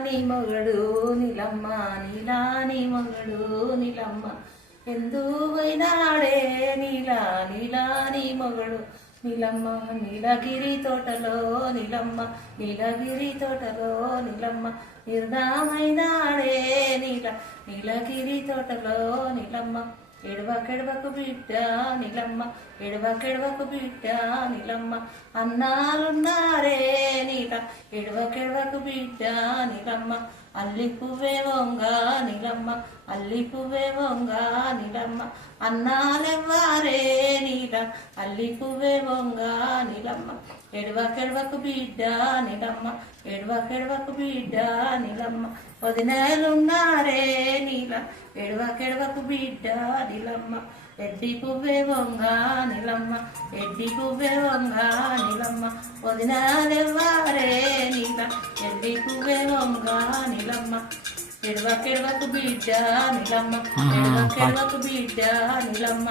నీ మగడు నిలమ్మ నీలాని మొగడు నిలమ్మ. ఎందు పోయినాడే నీలా నీలాని మగడు నీలమ్మ. నీలగిరి తోటలో నీలమ్మ నీలగిరి తోటలో నీలమ్మ. నిర్ణయమైనాడే నీల నీలగిరి తోటలో నీలమ్మ. ఎడవకెడవకు బిడ్డ నీలమ్మ ఎడవకెడవకు బిడ్డ నీలమ్మ. అన్నాలున్నారే నీల ఎడవకెడవకు బిడ్డ నిలమ్మ. అల్లి పువ్వే వంగా నిలమ్మ అల్లి పువ్వే వంగ నిలమ్మ అన్నాలెవ్వారే నీల అల్లి పువ్వే వంగ నిలమ్మ. ఎడవకెడవకు బిడ్డ నిలమ్మ ఎడవకెడవకు బిడ్డ నీలమ్మ. వదినేలున్నారే నీల ఎడవకెడవకు బిడ్డ నీలమ్మ. ఎడ్డి పువ్వే వంగ నీలమ్మ ఎడ్డి పువ్వే వంగ నీలమ్మ. వదినాలెవ్వారే నీల ఎడ్డి పువ్వే వంగ నీలమ్మ. ఎడవకెడవకు బిడ్డ నిలమ్మ. ఎడవకెడవకు బిడ్డ నిలమ్మ.